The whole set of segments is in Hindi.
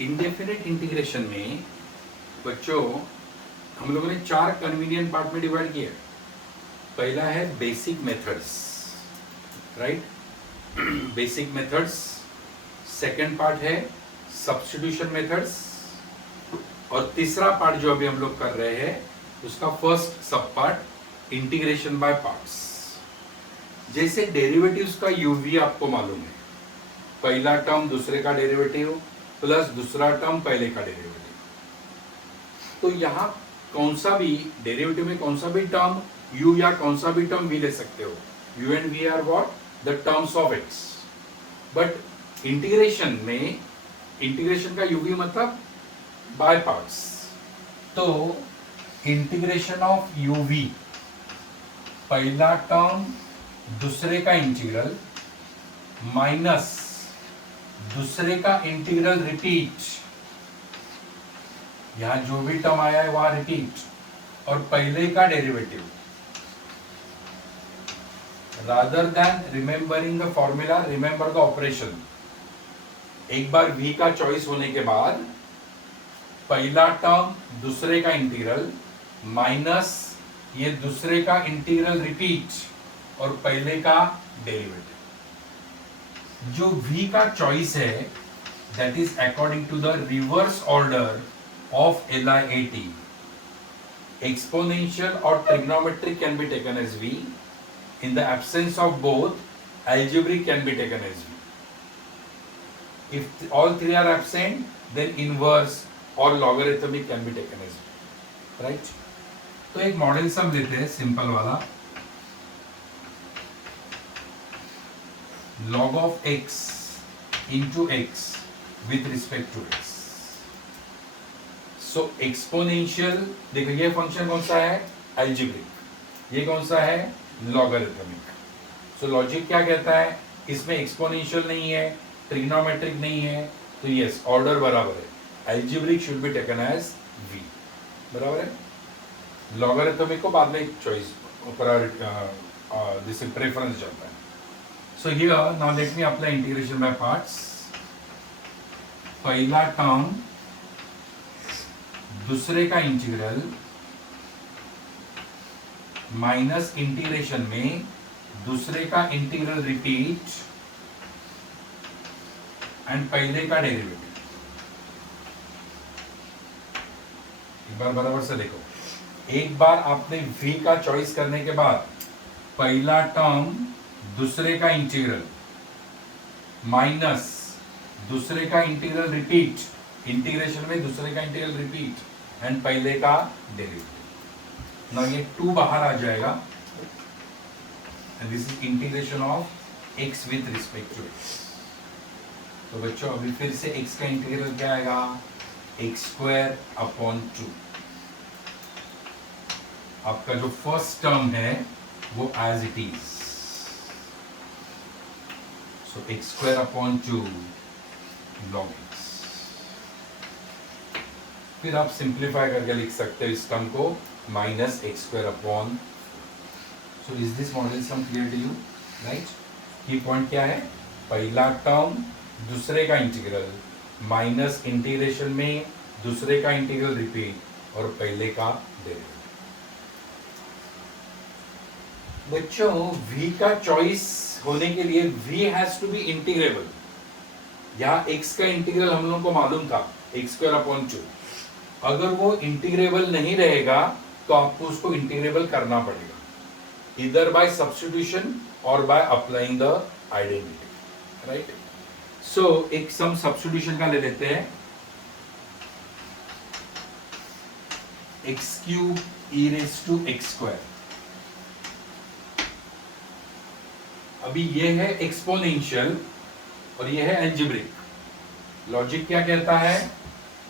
इंडेफिनिट इंटीग्रेशन में बच्चों हम लोगों ने 4 कन्वीनियंट पार्ट में डिवाइड किया। पहला है basic methods, right, basic methods. Second part है सब्स्टिट्यूशन मेथड्स, और तीसरा पार्ट जो अभी हम लोग कर रहे हैं उसका फर्स्ट सब पार्ट इंटीग्रेशन बाय पार्ट्स। जैसे डेरिवेटिव्स का यूवी आपको मालूम है, पहला टर्म दूसरे का डेरिवेटिव प्लस दूसरा टर्म पहले का डेरिवेटिव। तो यहाँ कौन सा भी डेरिवेटिव में कौन सा भी टर्म u या कौन सा भी टर्म v ले सकते हो। u and v are what, the terms of x। But integration में, इंटीग्रेशन का uv मतलब बाय पार्ट्स। तो इंटीग्रेशन ऑफ uv, पहला टर्म दूसरे का इंटीग्रल माइनस दूसरे का इंटीग्रल रिपीट, यहां जो भी टर्म आया है वहां रिपीट, और पहले का derivative. Rather than remembering the formula, remember the operation. एक बार v का चॉइस होने के बाद पहला टर्म दूसरे का इंटीग्रल माइनस ये दूसरे का इंटीग्रल रिपीट और पहले का डेरिवेटिव। जो v का चॉइस है that is according to the reverse order of LIAT. Exponential or trigonometric can be taken as V. In the absence of both, algebraic can be taken as V. If all three are absent, then inverse or logarithmic can be taken as V. Right? तो एक मॉडल सम लेते हैं सिंपल वाला। log of x into x with respect to x. So exponential, देखो ये फंक्शन कौन सा है, अलजेब्रिक, ये कौन सा है, लॉगरिथमिक। सो लॉजिक क्या कहता है, इसमें एक्सपोनेंशियल नहीं है, ट्रिग्नोमेट्रिक नहीं है, तो यस ऑर्डर बराबर है, algebraic should be taken as v, बराबर है। लॉगरिथमिक को बाद में choice priority, this is preference चलता है। So here now let me apply integration by parts. पहला टर्म दूसरे का इंटीग्रल माइनस इंटीग्रेशन में दूसरे का इंटीग्रल रिपीट एंड पहले का डेरिवेटिव। एक बार बराबर से देखो, एक बार आपने v का चॉइस करने के बाद पहला टर्म दूसरे का इंटीग्रल माइनस दूसरे का इंटीग्रल रिपीट, इंटीग्रेशन में दूसरे का इंटीग्रल रिपीट एंड पहले का डेरिवेटिव। नाउ ये 2 बाहर आ जाएगा and this is integration of x with respect to x। तो बच्चों अभी फिर से x का इंटीग्रल क्या आएगा, x²/2। आपका जो फर्स्ट टर्म है वो as it is, so x²/2 log x। फिर आप सिंप्लीफाई करके लिख सकते हो इस टर्म को minus x²/4। So is this model sum clear to you, right. Key point क्या है, पहला टर्म दूसरे का इंटीग्रल माइनस इंटीग्रेशन में दूसरे का इंटीग्रल रिपीट और पहले का डेरिवेटिव। बच्चों v का चॉइस होने के लिए v has to be integrable. यहाँ x का इंटीग्रल हम लोगों को मालूम था x²/2। अगर वो इंटीग्रेबल नहीं रहेगा तो आपको उसको इंटीग्रेबल करना पड़ेगा, इधर बाय सब्स्टिट्यूशन और by applying the identity, right. So एक सम सब्स्टिट्यूशन का ले लेते हैं, x³ e⁻x²। अभी ये है एक्सपोनेंशियल और ये है अलजेब्रिक। लॉजिक क्या कहता है,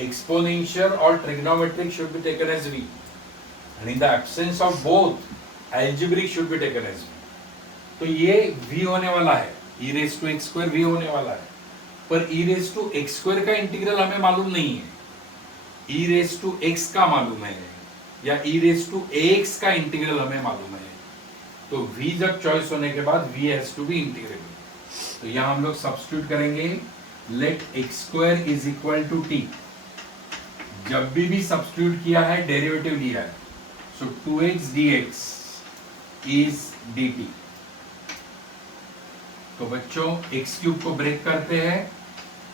exponential or trigonometric should be taken as v, and in the absence of both, algebraic should be taken as v. तो ये v होने वाला है, e⁻x² v होने वाला है, पर e⁻x² का इंटीग्रल हमें मालूम नहीं है, e⁻x का मालूम है या e⁻ax का इंटीग्रल हमें मालूम है। तो v जब चॉइस होने के बाद v has to be integrable. तो यहाँ हम लोग सब्स्टिट्यूट करेंगे let x square is equal to t. जब भी सब्स्टिट्यूट किया है डेरिवेटिव लिया है, सो 2x dx इज dt। तो बच्चों एक्स क्यूब को ब्रेक करते हैं,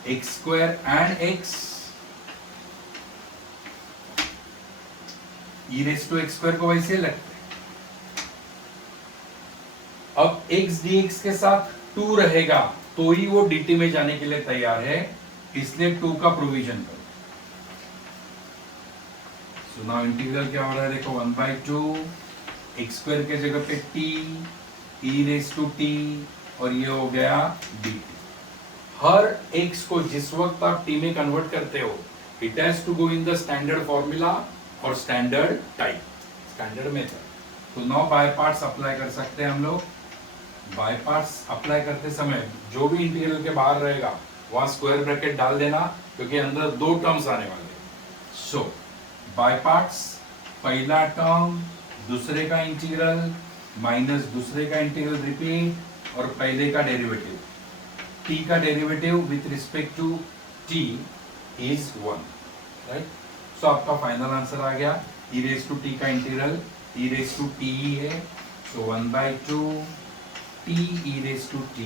x square and x, e raise to x square को वैसे लगते हैं। अब x dx के साथ 2 रहेगा तो ही वो dt में जाने के लिए तैयार है, इसलिए 2 का प्रोविजन करो। सो नाउ इंटीग्रल क्या हो रहा है, देखो 1/2 एक्स स्क्वायर के जगह पे t e raise to t और ये हो गया dt। हर x को जिस वक्त आप t में कन्वर्ट करते हो, it has to go in the standard formula और स्टैंडर्ड टाइप, स्टैंडर्ड मेथड। तो नाउ बाय पार्ट्स अप्लाई कर सकते हैं हम लोग। बाय पार्ट्स अप्लाई करते समय जो भी इंटीग्रल के बाहर रहेगा वहां स्क्वायर ब्रैकेट डाल देना, क्योंकि अंदर 2 टर्म्स आने वाले हैं। सो बाय पार्ट्स, पहला टर्म दूसरे का इंटीग्रल माइनस दूसरे का इंटीग्रल रिपीट और पहले का डेरिवेटिव। t का derivative with respect to t is 1, right. So आपका फाइनल आंसर आ गया, e रेज टू t का integral e raise to t ही है। So 1/2 t e raise to t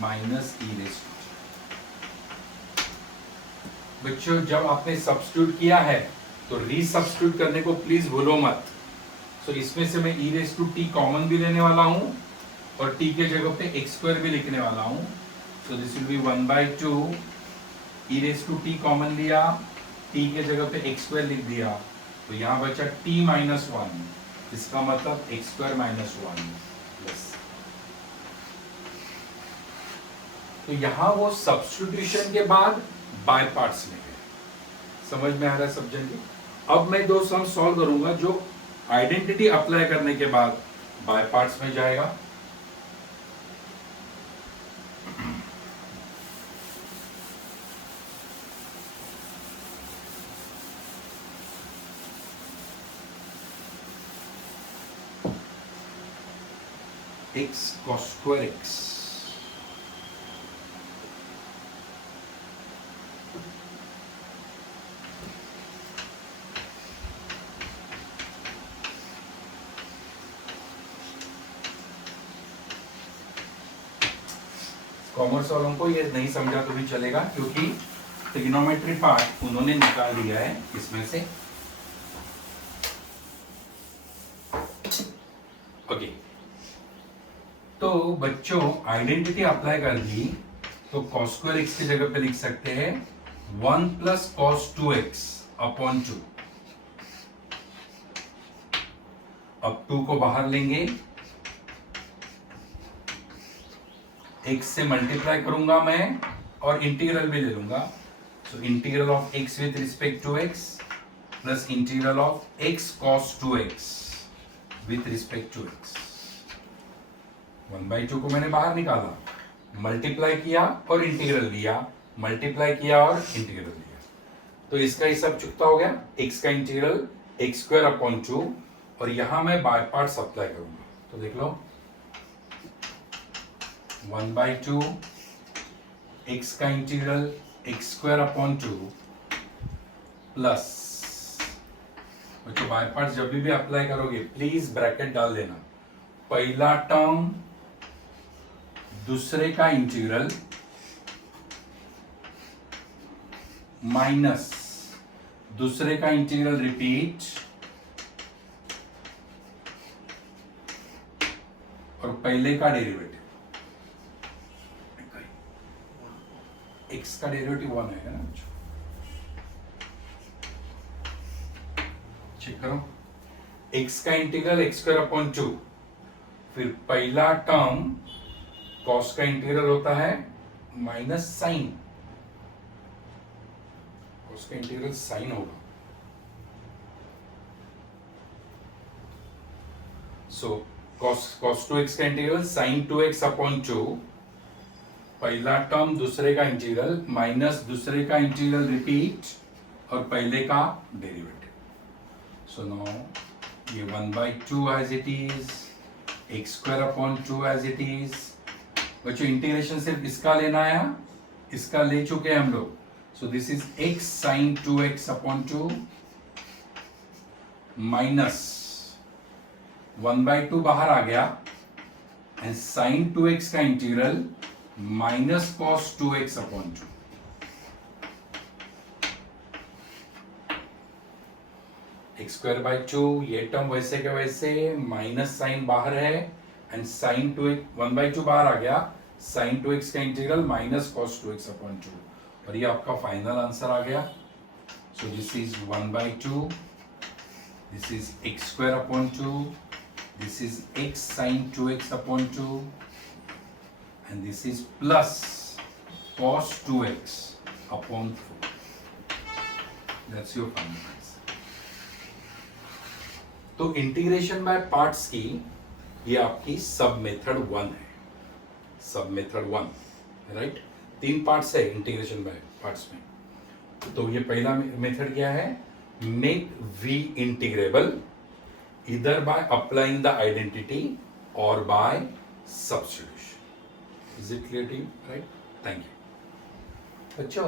minus e raise to t। बच्चों जब आपने सब्स्टिट्यूट किया है तो रीसब्स्टिट्यूट करने को प्लीज भूलो मत। सो इसमें से मैं e raise to t common भी लेने वाला हूं और t के जगह पे एक्स स्क्वायर भी लिखने वाला हूं। So this will be 1/2 e raise to t common लिया, t के जगह पे एक्स स्क्वायर लिख दिया, तो यहां बचा t माइनस 1, इसका मतलब एक्स स्क्वायर माइनस 1 बस। तो यहां वो सब्स्टिट्यूशन के बाद बाय पार्ट्स में गए। समझ में आ रहा है सब्जेक्ट जी? अब मैं 2 सम सॉल्व करूंगा जो आइडेंटिटी अप्लाई करने के बाद बाय पार्ट्स में जाएगा। x cos square x, commerce वालों को ये नहीं समझा तो भी चलेगा, क्योंकि ट्रिग्नोमेट्री पार्ट उन्होंने निकाल दिया है इसमें से। ओके, तो बच्चों आइडेंटिटी अप्लाई कर दी तो cos स्क्वायर x की जगह पे लिख सकते हैं 1 प्लस cos 2x अपॉन 2। अब 2 को बाहर लेंगे, x से मल्टीप्लाई करूंगा मैं और इंटीग्रल भी ले लूंगा। So integral of x with respect to x plus integral of x cos 2x with respect to x। 1/2 को मैंने बाहर निकाला, मल्टीप्लाई किया और इंटीग्रल लिया, मल्टीप्लाई किया और इंटीग्रल लिया, तो इसका ही सब चुकता हो गया। x का इंटीग्रल एक्स स्क्वायर अपॉन 2 और यहां मैं बाय पार्ट्स अप्लाई करूंगा। तो देख लो 1/2 x का integral x square upon 2 plus, बच्चों बाय पार्ट्स जब भी अप्लाई करोगे प्लीज ब्रैकेट डाल देना। पहला टर्म दूसरे का इंटीग्रल माइनस दूसरे का इंटीग्रल रिपीट और पहले का डेरिवेटिव। x का डेरिवेटिव 1 है ना, चेक करो। x का इंटीग्रल एक्स स्क्वायर अपॉन 2, फिर पहला टर्म cos का इंटीग्रल होता है माइनस साइन, cos का इंटीग्रल साइन होगा। सो cos 2x का इंटीग्रल sin 2x अपॉन 2, पहला टर्म दूसरे का इंटीग्रल माइनस दूसरे का इंटीग्रल रिपीट और पहले का डेरिवेटिव। सो नाउ ये 1/2 as it is, x square upon 2 as it is. बच्चों इंटीग्रेशन सिर्फ इसका लेना है, इसका ले चुके हैं हम लोग. So this is x sine 2x upon 2 minus 1/2 बाहर आ गया एंड साइन 2x का integral minus cos 2x upon 2. X square by 2, ये टर्म वैसे के वैसे, माइनस साइन बाहर है एंड साइन 2x 1/2 बाहर आ गया, साइन 2x का integral minus cos 2x upon 2. और ये आपका फाइनल आंसर आ गया. So this is 1/2, this is x square upon 2, this is x sine 2x upon 2 and this is plus cos 2x upon 4. That's your final answer. तो इंटीग्रेशन बाय पार्ट्स की ये आपकी सब मेथड 1 है. सब मेथड 1, राइट. 3 पार्ट्स है इंटीग्रेशन बाय पार्ट्स में. तो ये पहला मेथड क्या है? मेक v इंटीग्रेबल इधर बाय अप्लाइंग द आइडेंटिटी और bye substitution. Is it clear to you? Right. Thank you बच्चों.